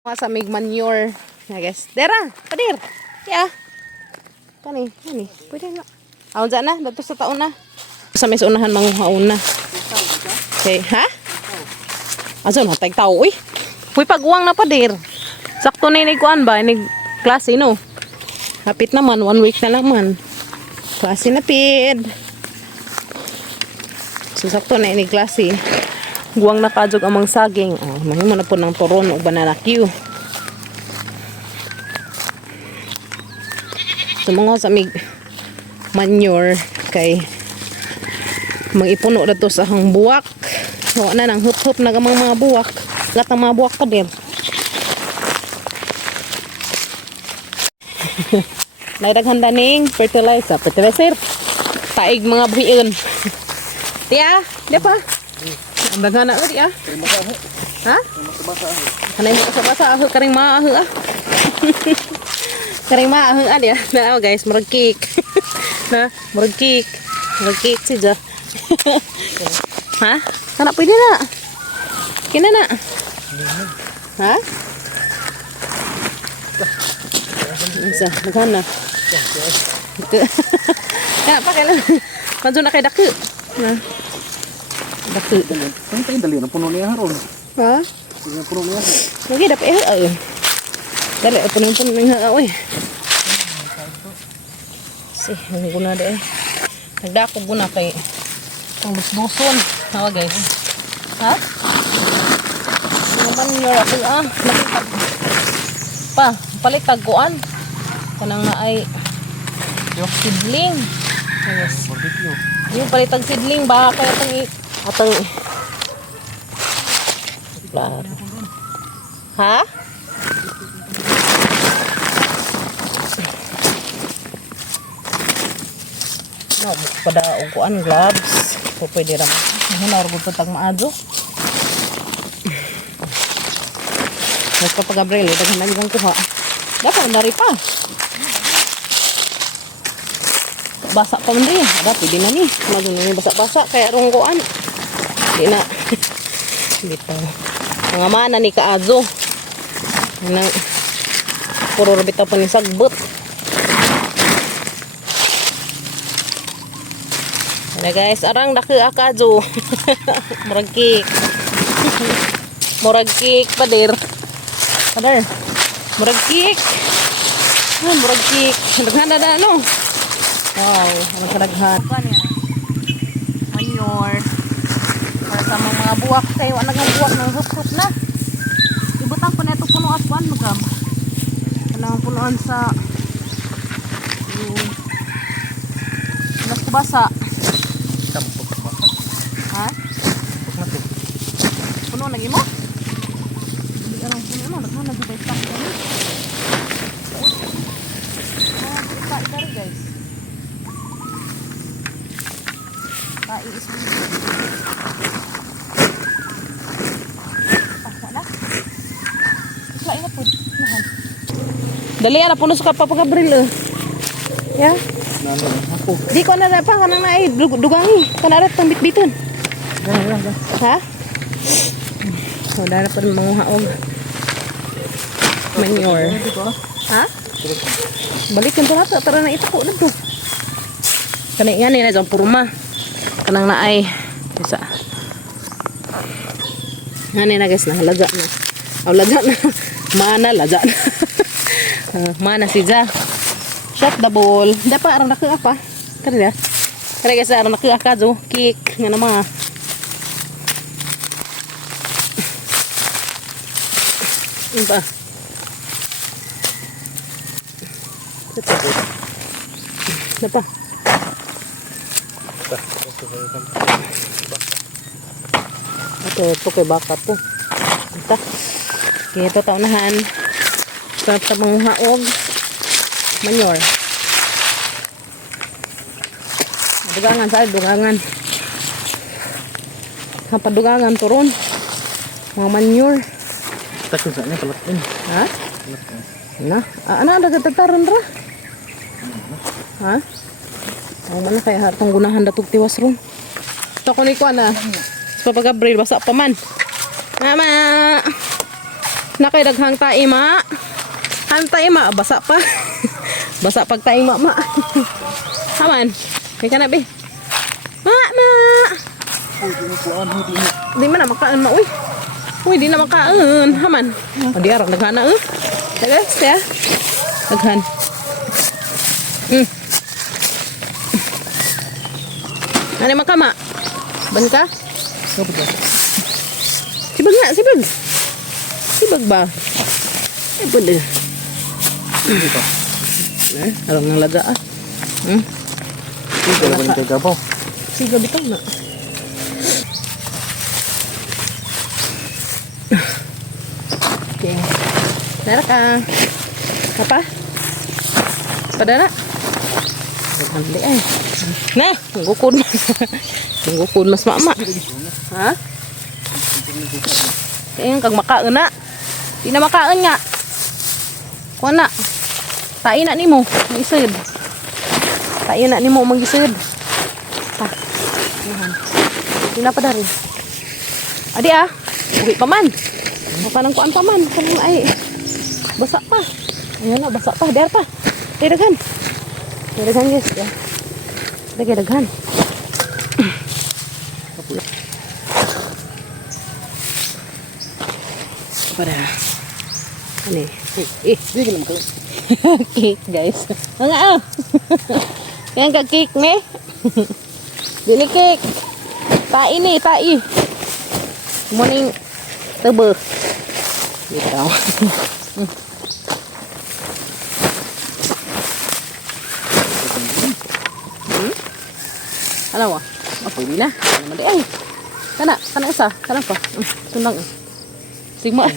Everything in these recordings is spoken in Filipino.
Sa mig manure. Ya guys. Dera, padir. Ya. Kani. Pwede na. Aun dyan na, dato sa taon na. Sa may unahan manguhaon na. Okay, ha? Aso na, tayong tao, uy. Uy, pag-uwang na padir. Sakto na iniguan ba? Inig klase, no? Hapit naman, 1 week na lang man. Klase na pid. So, sakto na inig klase. Guwang nakadjog amang saging. Oh, mahimo na po ng turon o banana Q. So, mga sa mig manure kay mag-ipuno na to sa hang buwak. So, na nang hup-hup na gamang mga buwak. Lahat ng mga buwak pa din. Naidaghan daning fertilizer. Taig mga buhiin. Tiya, di pa? Ang daghan na di ah. Ha? Kanay mo sa basa aho karing maaho ah. Karing maaho ah dia. Na guys, murag cake. Na, murag cake. Murag cake si ja. Ha? Kana pwede na. Kina na. Ha? Isa, daghan na. Ya, pakai lang. Manjo na kay dako. Na. Dako. Ang tayo dali na puno niya haron. Ha? Ang puno niya. Lagi dapat eh. Dali puno niya oy. Si, hindi ko na de. Nagdako muna kay ang lusluson. Hawa guys. Ha? Naman yung ako nakitag. Pa, palitag kuan. Kanang na ay sidling. Yes. Yung palitag sidling ba kaya atang klaro. Ha? No, pada uguan gloves. So pwede ra. Hunar gud tag maadto. Mas pa Gabriel, daghan na gyud kuha. Dapat dari pa. Basa pa man rin. Ada pwede na ni. Magun ni basa-basa kaya runggoan. Di na. Bitaw. Mga mana ni kaazo. Nang puro bitaw pa ni sagbot. Nah guys, arang dake akajo. Murag cake. Murag cake padir. Padir. Murag cake. Murag cake. Daghan na no. Wow, ano kadaghan. Manure. Para sa mga buwak kay wa nagang buwak nang hup-hup na. Ibutang ko neto puno at kuan magam. Kanang punuan sa nas kubasa. Ha? Puno lagi mo? Hindi anong puno mo. Nagmo na dito stock ko ni. Ika guys. Kais mo. Wala. Ika ina pud. Dali ana puno sa kapapagabril. Ya. Ako. Di ko na pa kanang na ay dugangi. Kana ra tong bitbiton. Gan. Ha? So, dara pa rin manguhaog. Manure. Ha? Balikin to nato. Tara na itako na to. Kanay nga nila dyan purma. Kanang na ay. Isa. Nga nila guys na. Laga na. Aw, laga na. Mana, laga na. Mana si Ja. Shot the ball. Dapat arang nakuha pa. Kari na. Kari guys arang nakuha ka jo. Kick. Nga na mga. Ini pa. Apa? Ito kay baka po. Ito. Ito taunahan. Sarap sa manghaog. Manure. Dugangan sa dugangan. Kapadugangan turon. Mga manure. Takon sa niya palatin. Ha? Na, ana ada tataran ra. Ha? Ang mana kaya hatong gunahan datog tiwas ron. Ito ko ni ko na. Sa pag-Gabriel basa pa man. Mama. Nakay daghang taima. Han taima basa pa. Basa pag taima ma. Haman. Kay kana be. Ma. Uy, pinupuan, hindi. Di man na makaan ma uy. Uy, di na makaan. Haman. O di ara daghan na Dagas ya. Daghan. Ano makama? Ban ka? Kapag ka? Sibag nga, sibag. Sibag ba? Eh, pwede. Hindi pa. Alam ng laga ah. Hindi ka naman kay Gabaw. Siga bitaw na. Okay. Nara ka. Apa? Pada na. Naghandli ay. Nah, gukun. Gukun mas mama. Ha? Kaya kag makaon na. Di na makaon nga. Kuha na. Tain na nimo, mag-isod. Tain na nimo mag-isod. Ha. Ayan. Di na pa dari. Adi ah. Uwi pa man. Mapanang kuan pa man. Kanang ay. Basa pa. Ayan na, basa pa. Der pa. Daghan. Daghan guys. Daghan. Pada. Ani. Hindi ka naman kayo. Cake guys. Mga Yang ka cake ni. Dili cake. Tai ni, tai. Morning tebe. Gitu. Alam mo? Apa ini na? Ano di ay? Kana isa, kana pa. Sundang. Sigma.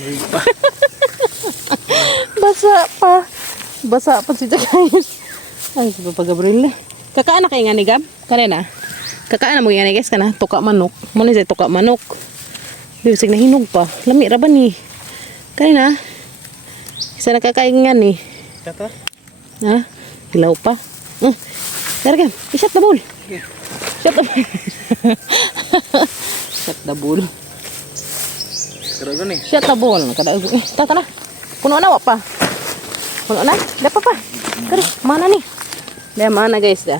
Basa pa si Jakain. Ay, si Papa Gabriel na. Kakaan na kayo nga ni Gab? Kanina? Kakaan na mo yan guys, kana? Tuka manok. Muna siya tuka manok. Bisig na hinog pa. Lami ra ba ni? Kanina? Isa na kakain nga ni. Kata? Ha? Hilaw pa. Dari Gab, isyat na bowl. Shut the Shut the bull. Karagan eh. Shut the bull. Kada tata na. Puno na wa pa. Puno na. Dapat pa. Kare, mana nih? Dah mana guys dah.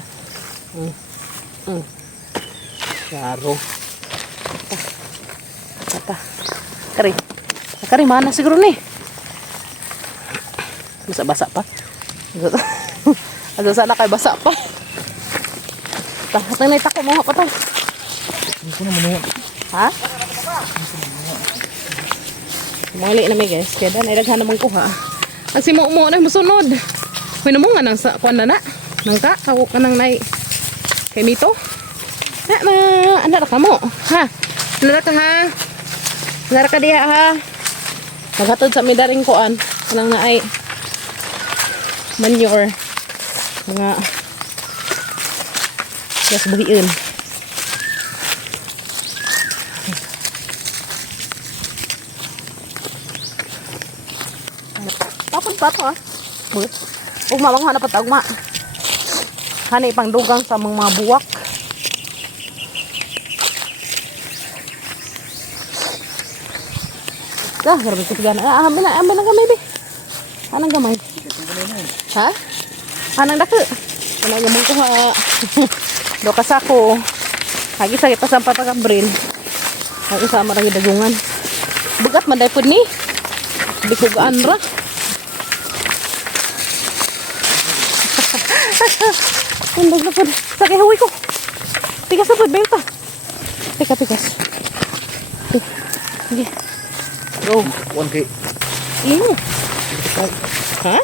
Syaro. Tata. Kare. Kare mana siguro nih? Basa-basa pa. Asa sana kay basa pa. Hatang na itako mo pa to. Hindi ko na manuha. Ha? Mali na may guys. Kaya na ilaghan namang kuha. Ang simo mo na musunod. May namo nga nang sa kuan na. Nangka ako ka nang nay. Kay Mito. Ana ra ka mo. Ha? Ana ra ka ha? Ana ra ka diha ha? Naghatod sa midaring kuan. Kanang naay manure. Mga yes, buhiin. Tapon pa to ah. Ugma bang hanap patag ma. Hani pang dugang sa mga buwak. Dah, grabe ko tigana. Ambil na gamay be. Anang gamay? Ha? Anang dako. Ano gamay ko ha? Do kasako. Hagi sa kita sampai pa Gabriel. Hagi sa marang dagungan. Begat man daypod ni. Dikugaan ra. Tundog na pod. Sakay hawi ko. Tigas na pod bayo ta. Tigas. Sige. Go. 1K. Iyo. Ha?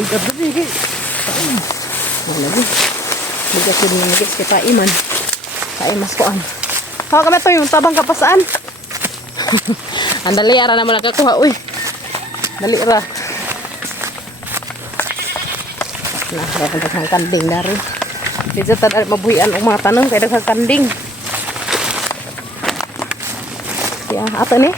Bigat na sige. Lagi. Bigat din ng guys kita iman. Kaya mas kuan. Hawa kami to yung tabang kapasaan. Andali ara naman nakakuha uy. Dali ra. Nah, daghang kanding dari. Dito ta mabuhian og mga tanong kay daghang kanding. Ya, ato ni.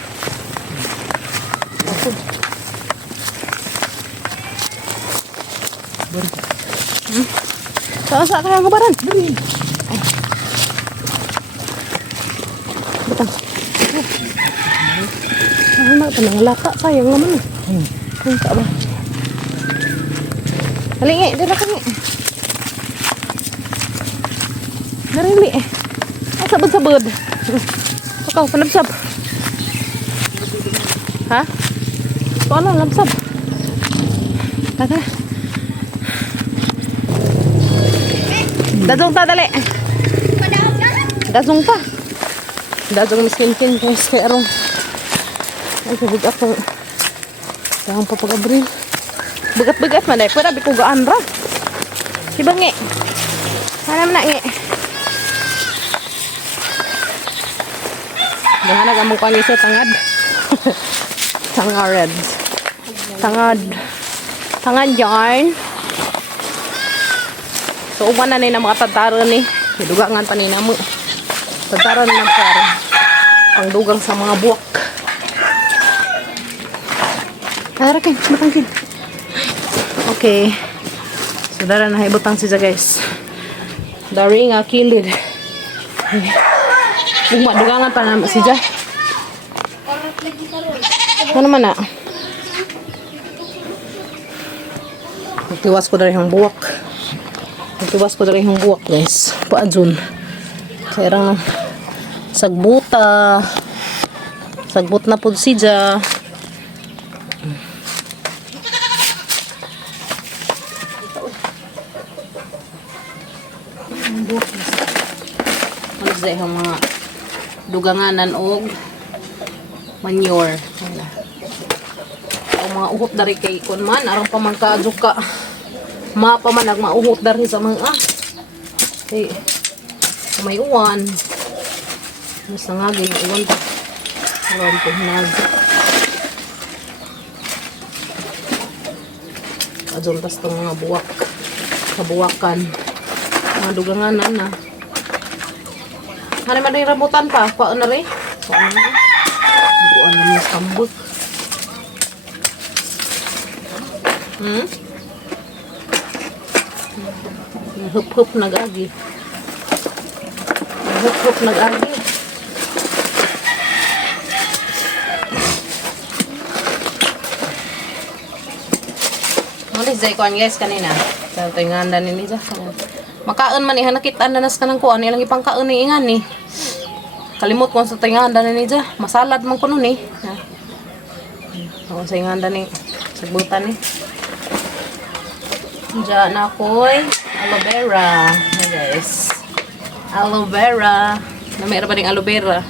Sa kaya ngabaran. Betang. tanang lata sayang naman eh. Kung ka ba? Halingi, dira ka ngi. Narili eh. Ay, sabod-sabod. Ikaw, panabsab. Ha? Ito ano, labsab. Taka. Dazong ta, dali. Dazong pa. Dazong miskin-kin guys. Kaya arong. Ay, sabig ako. Saan pa pag-abril. Begat-begat man dahil. Pwede ko gaan ra. Siba ngi. Hanam na ngi. Dahanag among pangiso tangad. Tangad. Tangad. Tangad yarn. So, uman na na mga tataran ni. Dugangan pa ni namo. Tataran na para. Ang dugang sa mga buwak. Arakin, matangkin. Okay. So, dara na ibutang siya guys. Dari nga kilid. Dugangan pa na siya. Ano man na? Magtiwas ko dari yung buwak. Magtiwas ko dari yung buwak guys. Paadun. Kaya lang sagbuta. Sagbut na po siya. Ano sa yung mga duganganan o manure. Ang mga uhot dari kay kun man arang pamangkaadyo ka. Mapa man nagmauhot dari sa mga eh may uwan. Mas nangagay yung uwan pa. Uwan po nag. Adyon tas itong mga buwak. Kabuwakan. Mga duganganan na. Hani man rin rambutan pa. Paan na rin. Paan na rin. Buwan na mga kambot. Hup-hup nag-agi. Hup-hup nag-agi. Malis dahil kuhan guys kanina. Sa ito yung handa ni Liza. Makaon man iha nakita na nas ka ng kuhan. Ilang ipangkaon ni ingan ni. Kalimot ko sa ito yung handa ni Liza. Masalad man ko nun eh. Ako sa yung handa ni. Sagbutan ni. Diyan ako'y aloe vera. Hey guys. Aloe vera. Namira pa rin aloe vera.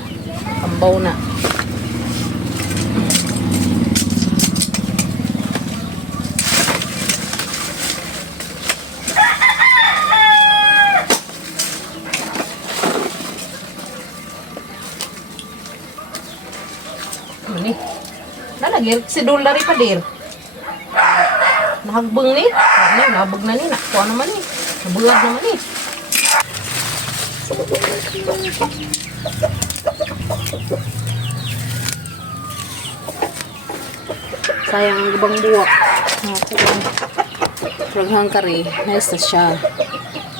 Kambaw na. Ini. Nalagir. Si dollar pa dir. Nahagbang ni. Ano, nabag na ni. Nakuha naman ni. Nabulag naman ni. Sayang ang ibang buwak. Raghang kari. Nice na siya.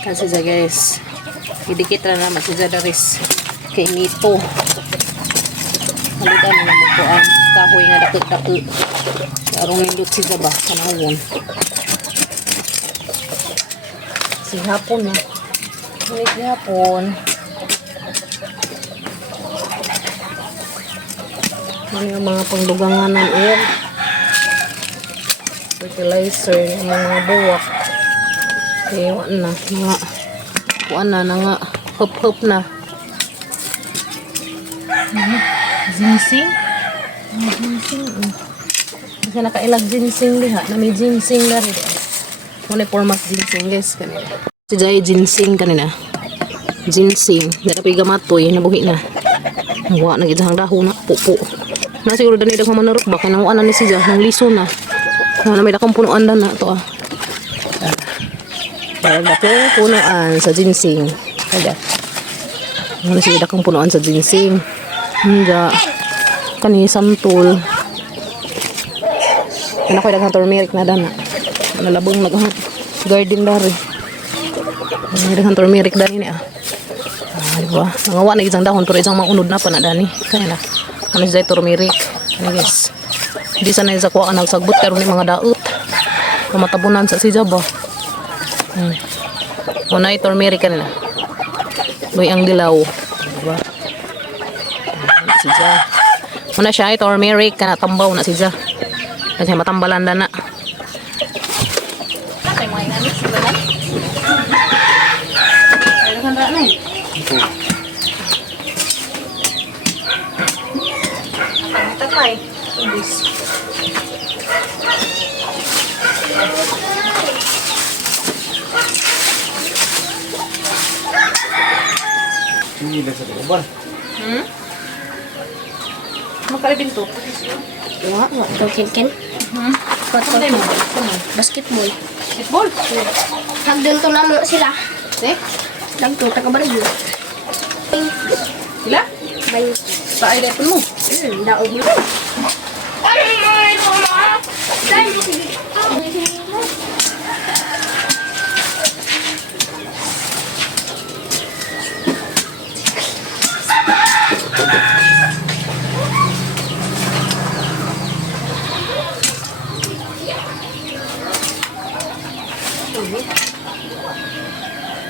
Kasi siya guys. Idikit na naman siya daris. Kay nito. Halitan na magkuhan. Kahoy nga dakit-dakit. Arong nindot siya ba? Kanawon. Si hapon na. Si hapon. Ano yung mga pangduganganan yun? Fertilizer yung mga buwak. Kaya na. Mga kuan na nga. Hup-hup na. Ginseng. Ginseng. Kasi nakailag ginseng diha. Na may ginseng na rin. Muna format ginseng guys kanina. Si Jai ginseng kanina. Ginseng. Dara pa gamatoy. Nabuhi na. Nawa na gidahang dahon na. Pupo. Na siguro dani daghang manurok ba. Kaya nanguan na ni si Jai. Nang liso na. Na may dakang punuan na na. Ito ah. Dahil dakang punuan sa ginseng. Kaya. Ano siya dakang punuan sa ginseng. Hindi. Kani santol. Kaya ako'y daghang turmeric na dana. Nalabong naghang garden dari. Daghang turmeric dani niya. Diba? Nangawa na isang dahon pero isang maunod na pa na dani. Kaya na. Ano siya turmeric. Ayan guys. Hindi sanay sa kuha nagsagbot karon ni mga daot. Matabunan sa si Jaba. Una ito turmeric kanila. Luy ang dilaw. Diba? Si Ja. Una siya ito turmeric kana tambaw na si Ja. Kasi matambalan na na. Katay mo ay nanis sila na. Ay nakandra na eh. Tatay. Tubis. Ini dah satu kabar. Makalibin to. Wah, ito kin-kin. Patay mo. Basketball. Basketball. Hagdan to na mo sila. Eh? Nagto taga baryo. Sila? Bay. Sa ay depon mo. Daog mo. Ay, mama. Dai mo sige.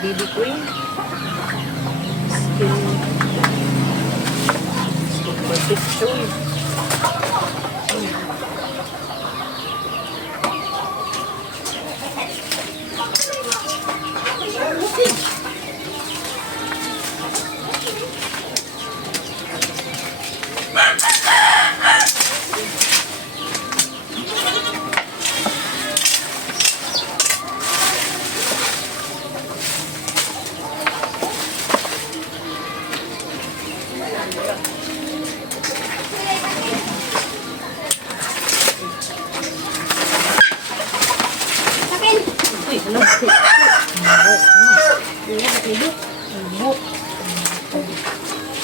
BB cream. Skin protection. Sakin. Uy, ano?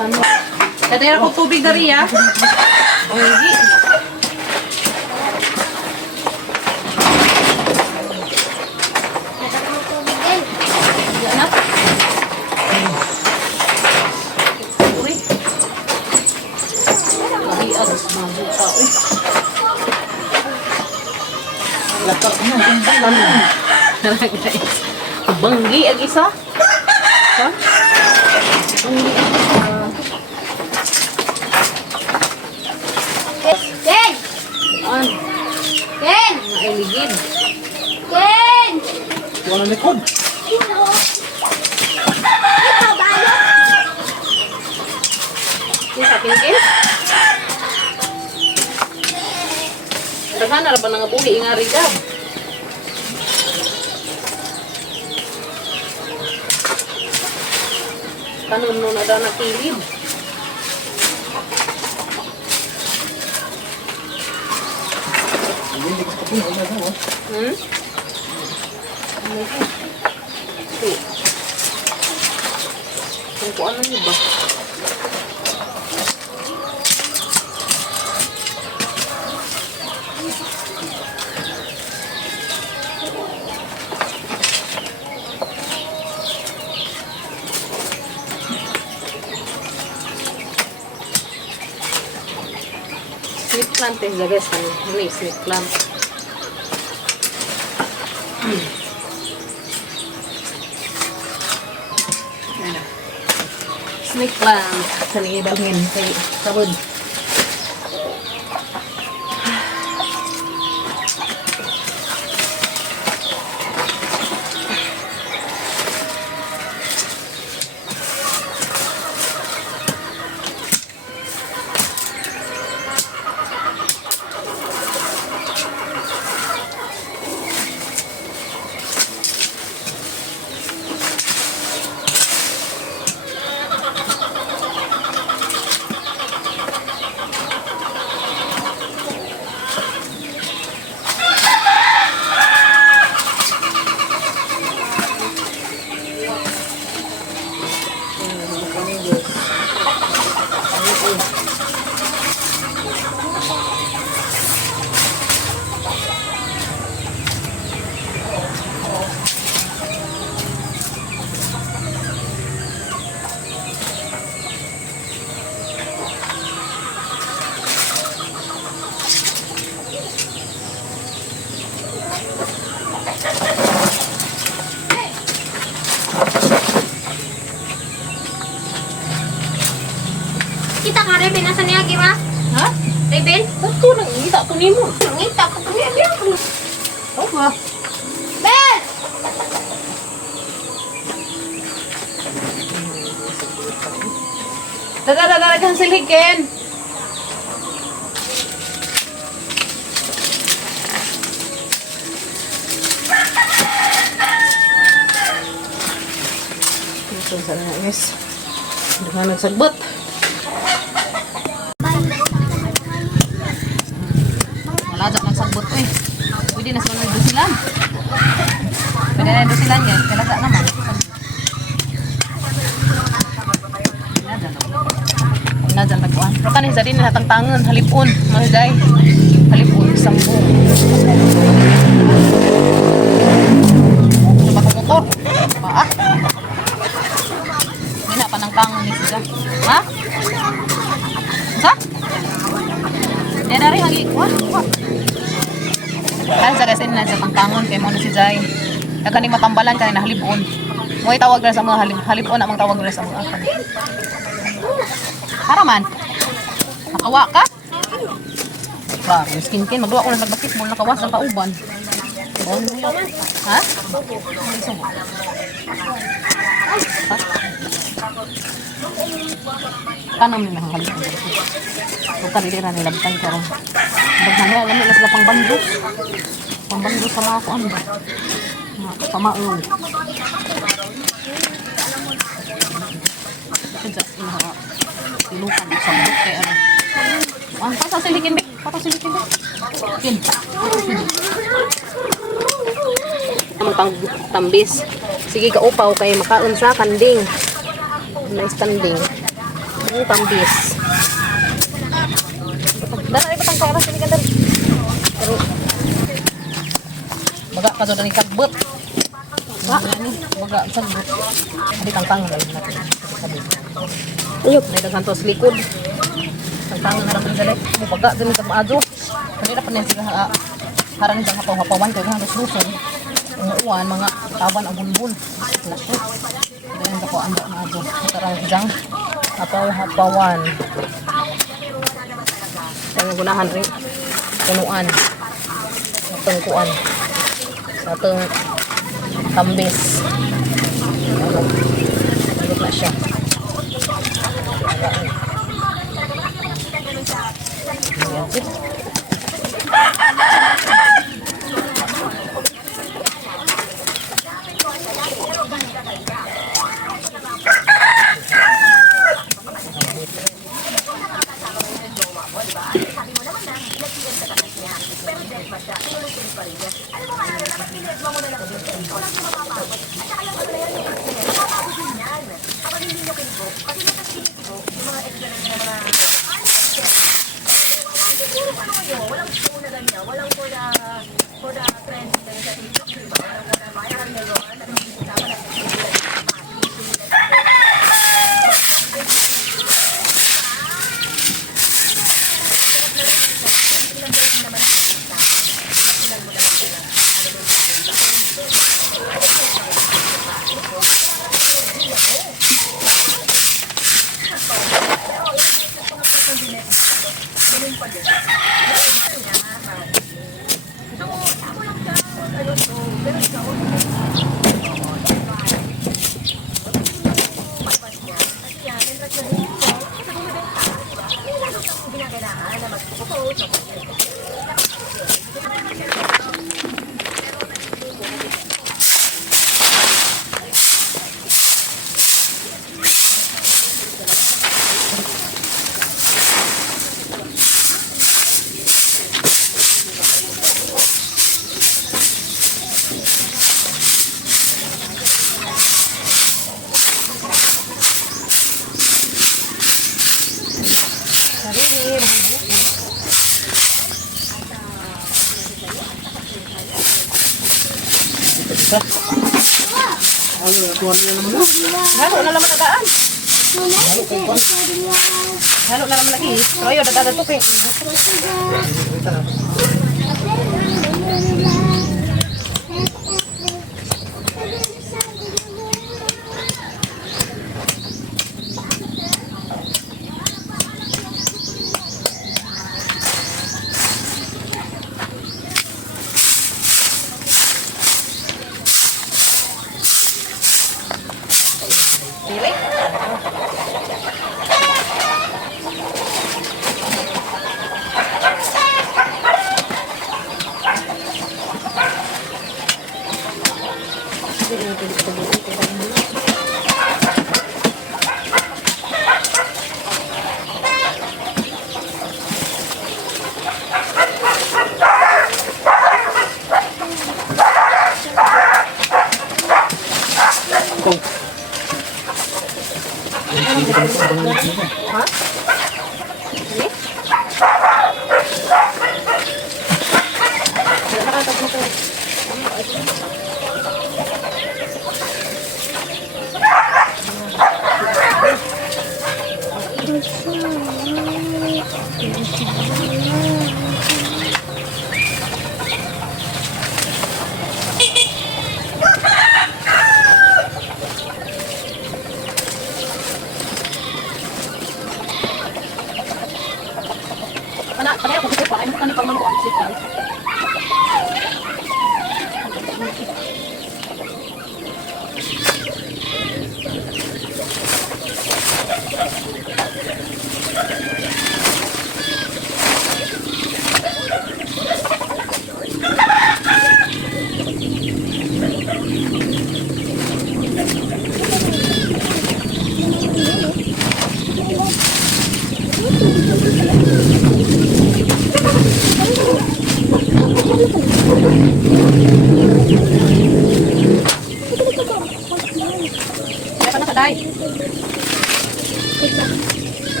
Ano? Kadera ko tubig dari ya. Oh, hindi. Yan na. Uy. Ay, agos mago pa. Uy. Lakak na, tinggal na. Guys. Banggi ang isa. Ha? Banggi ang isa. Ken! An? Ken! Ay, ligid. Ken! Wala likod. Ito ba ano? Isa, pinkin? Daghan na ba nga buhi nga rigab? Kanon no na daw nakilib. Hindi ko sabihin, wala na, oh. Hmm? Ito. Kung ano yun ba? Snake plant eh, guys. Ano yung snake plant? Ano? Snake plant. Saan ibalhin kay sabon. Kita ka, Reben. Nasaan niya, Gima? Ha? Reben? Ito nang ngita ko nimo. Nangita ko kami. Ano? Oh, ba? Ben! Dagadagan silikin. Ito sana guys. Dengan nagsagbot. Wala dyan nagsagbot eh. Pwede na sa mga dusilan. Pwede na yung dusilan yan. Kalasa naman. Na dyan nagkuhan. Pero kanin sa rin natangtangan. Halipon. Mahigay. Halipon. Sambong. Sa batang motor. Paa. Hindi na panangtangan ni sila. Ha? Sa? Hindi na rin hagi. Wah. Dahil sa gasin na sa tangtangon. Kaya mo na si Jai. Kaya kanin matambalan kanin na halipon. Mo tawag rin sa mga halipon. Amang tawag rin sa mga akan. Haraman. Nakawa ka? Ba, miskin-kin. Magduwa ko na sa basketball. Nakawas ang kauban. Ha? Tanam nila ang halipon. Huwag ka nilira nilabtan ka rin. Daghan nila, alam nila sila pang bandos. Pang bandos sa mga kuan ba? Pamaong. Just ilukan sa buk kay ano. Ang pasasilikin be, pasasilikin be. Kin. Ang tambis. Sige ka upaw kay makaon sa kanding. May standing. Ang tambis. Dara ay patang kaya sini kan dari. Pero baga ka ni kagbot. Baga sagbot. Di tangtang na natin. Ayok, may daghan to sa likod. Tangtangan na natin galit. Baga din sa maadyo. Kanina pa niya sila harang sa hapaw-hapawan kaya halos luson. Umuuan, mga taban ang bulbul. Naku. Kaya yung ako anda na adyo. Matarang diyang hapaw-hapawan. Kaya gunahan rin. Punuan. Itong kuan. Sa itong tambis. Ayok na siya. Halo na naman nagaan. Halo na naman lagi. Pero ayaw, dagdagan to kay.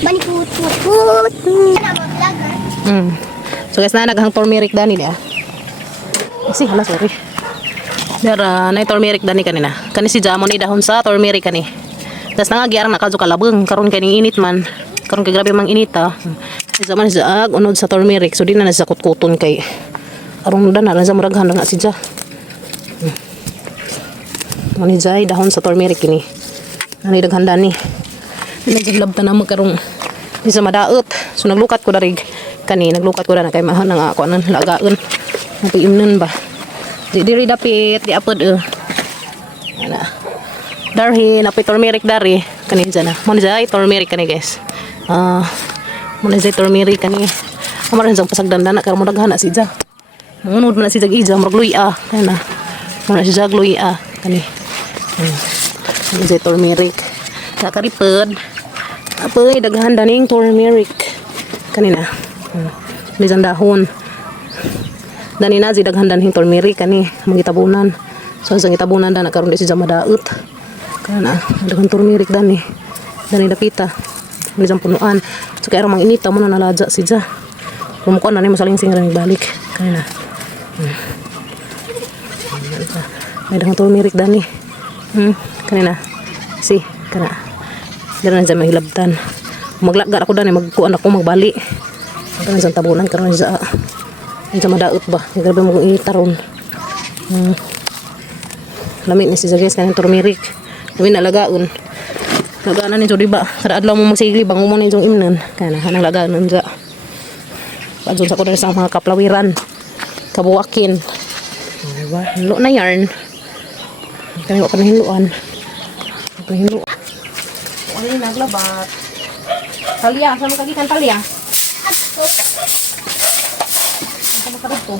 Banikut-kut. So guys, na naghang turmeric dani niya. Si hala sorry. Dara na turmeric dani kanina. Kani si jamon ni dahon sa turmeric kani. Tas nangagiarang nakadyo kalabeng karon kani init man. Karon kay grabe mang inita. Sa man sa unod sa turmeric so di na sa kutkuton kay aron dan na sa muraghan na si ja. Mani jay dahon sa turmeric kini. Ani daghan dani. Nagiglab ta na magkarong di sa madaot. So naglukat ko darig kani naglukat ko na kay mahal nga ako nan lagaon. Napiimnon ba. Di diri dapit di apod ana. Darhi napit turmeric dari kani dyan na. Mani jay turmeric kani guys. Mani jay turmeric kani. Amaran sang pasagdandan na karon daghan na si ja. Munod man na si jag ija murag luya kana. Muna si jag luya kani. Mani jay turmeric. Nakaripod. Apoy daghan daning turmeric kanina. Bisan dahon. Dani na si daghan daning turmeric kani magitabunan. So sa gitabunan da nakaron di si madaot. Kana daghan turmeric dani. Dani dapita. Bisan punuan. So kaya mang inita mo na nalaja si ja. Kumukuan na ni masaling sing balik kanina. May daghan turmeric dani. Kanina. Si kana. Dara na sa mahilabtan. Maglagar ako dani magkuan ako magbali. Karon sa tabunan karon sa madaot ba. Grabe mo itaron. Lamit ni si guys kanang turmeric. Duwi na lagaon. Laganan ni so diba. Kada adlaw mo magsigli bango mo ni jong imnon. Kana hanang lagaon sa. Padson sa ko sa mga kaplawiran. Kabuwakin. Diba? Hilo na yarn. Kani ko hiluan. Hilo. Ano naglabat? Talia, saan mo kagikan talia? Saan mo kadito?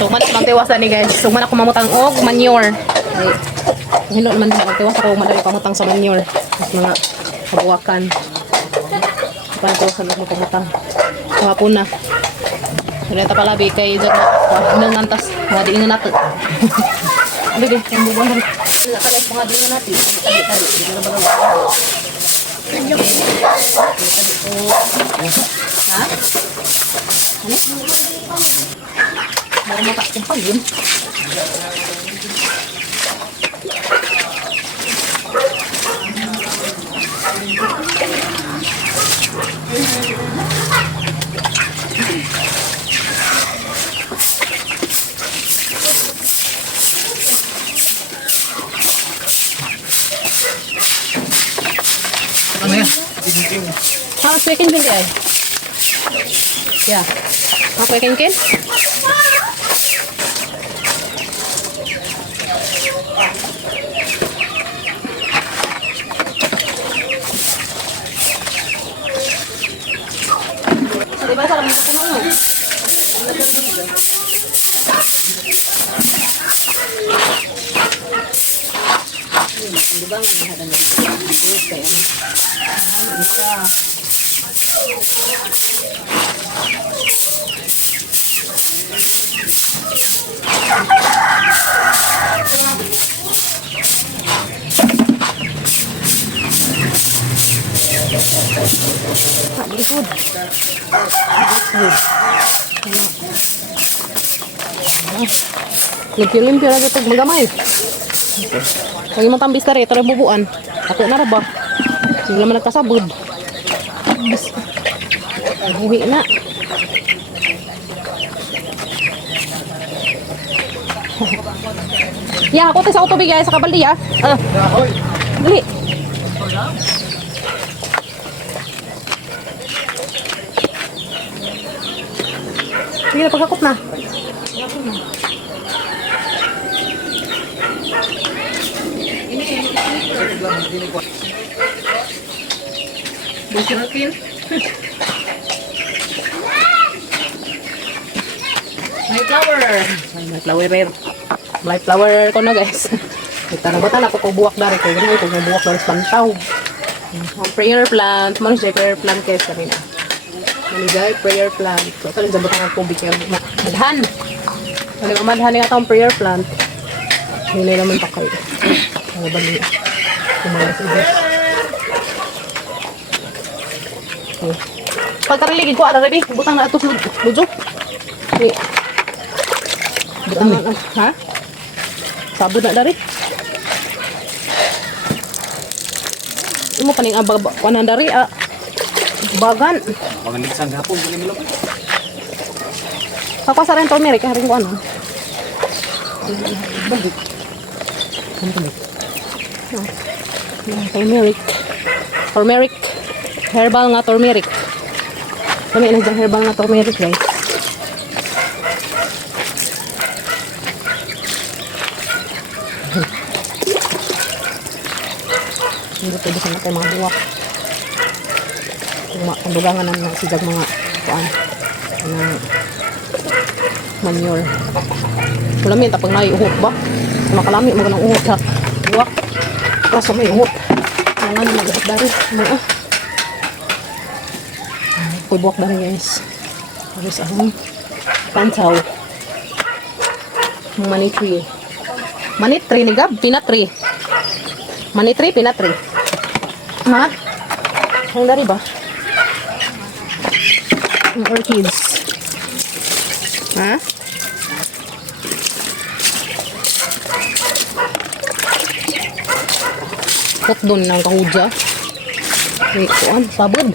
So, man sa magtiwasa ni guys. So, man ako mamutang og manure. Ay, hindi naman sa magtiwasa ko madali pamutang sa manure. Mas mga kabuwakan. Pantiwasan ako pamutang. Kahapon na. Reta palabi kay Jack na nantas. Nga di nga nato. Abi di, ang bubuan na. Wala ka guys, mga di nga natin. Tabi-tabi. Hindi na ba ha? Ano? Baru matak kumpul yun. Ano yan? Harus bikin din kay. Ya. Apa bikin kin? Diba sa mga kumain? Diba nga hada na. Good. Limpyo-limpyo na ito magamay. Lagi mo tambis na rin, ito rin bubuan. Ako na rin ba? Hindi naman nagkasabod. Buhi na. Ya, ako tayo sa autobig sa kabaldi ah. Dali. Sige na, pagkakot na. Busirakin. May flower. May flower. May flower ko na guys. Ito na ba tala ko buwak dari ko. Ganun ko buwak dari pantaw. Ang prayer plant. Ano siya prayer plant guys kanina. Manigay, prayer plant. So, ito rin sabot ang tubig kaya madhan. Ano yung madhan nga itong prayer plant. Hindi naman pa kayo. Ano ba niya? Kumala sa ibig. Okay. Pagkariligid ko, ara rin. Butang na ito sa lujo. Okay. Butang na, ha? Sabod na dari. Imo paning abag kanan dari, bagan. Pagalisan gapon ko nimo lang. Ako sa rin turmeric, haring ko ano. Balik. Turmeric. Turmeric. Herbal nga turmeric. Kami na dyan herbal nga turmeric guys. Hindi pwede sa natin mga buwak. Ang dugangan ng sidag mga kuan ng manure. Kulami tapang na ihok ba? Makalami mo ng uhok sa buwak. Kaso may uhok. Ang ano mag-uhok dari. Mga buwak dari guys. Tapos ang pansaw. Money tree. Money tree ni Gab. Peanut tree. Money tree, peanut tree. Ha? Ang dari ba? Ang orchids. Ha? Hot doon ng kahudya. May kuan, sabod.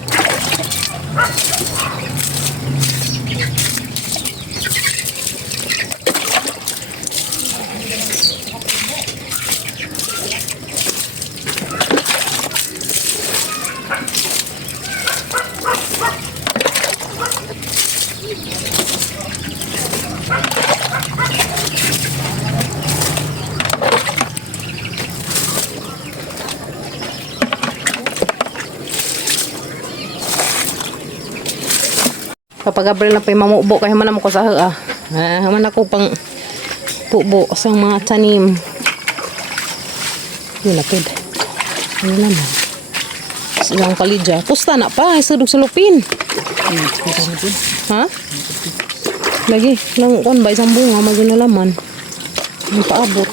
Kapag Gabriel na pa yung mamubo, kaya man mo ko sa Man ako pang pubo sa mga tanim. Yun lapid. Ano naman. Silang palidya. Pusta na pa. Isadog sa lupin. Ha? Lagi. Lang kon ba isang bunga. Magunalaman. Ang paabot.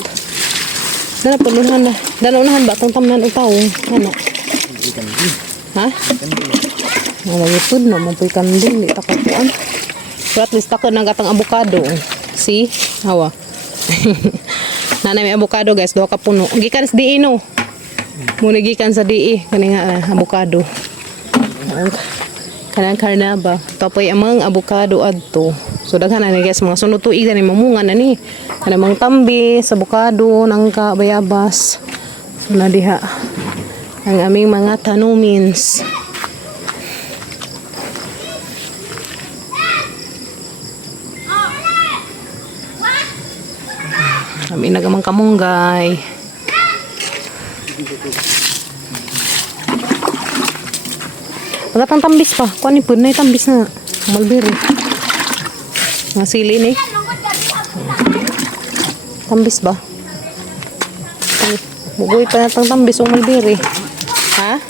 Dana penuhan na. Dana unahan ba? Itong tamnan itaong. Ano? Ha? Lagi po na. Mapoy kandil. Itakapuan. Pero at least ako nagatang avocado. See? Hawa. Nanay may avocado guys. Doha ka puno. Gikan sa DI no. Muna gikan sa DI. Kani nga avocado. Kanang karnaba. Tapoy amang avocado adto. So daghan na guys. Mga sunod tuig na ni mamunga na ni. Kanang tambis, avocado, nangka, bayabas. So na diha. Ang aming mga tanumins. Kami nagamang kamunggay. Wala pang tambis pa. Kuha ni po na yung tambis na. Mulberry. Mga sili ni. Tambis ba? Bugoy pa na itong tambis o mulberry. Ha?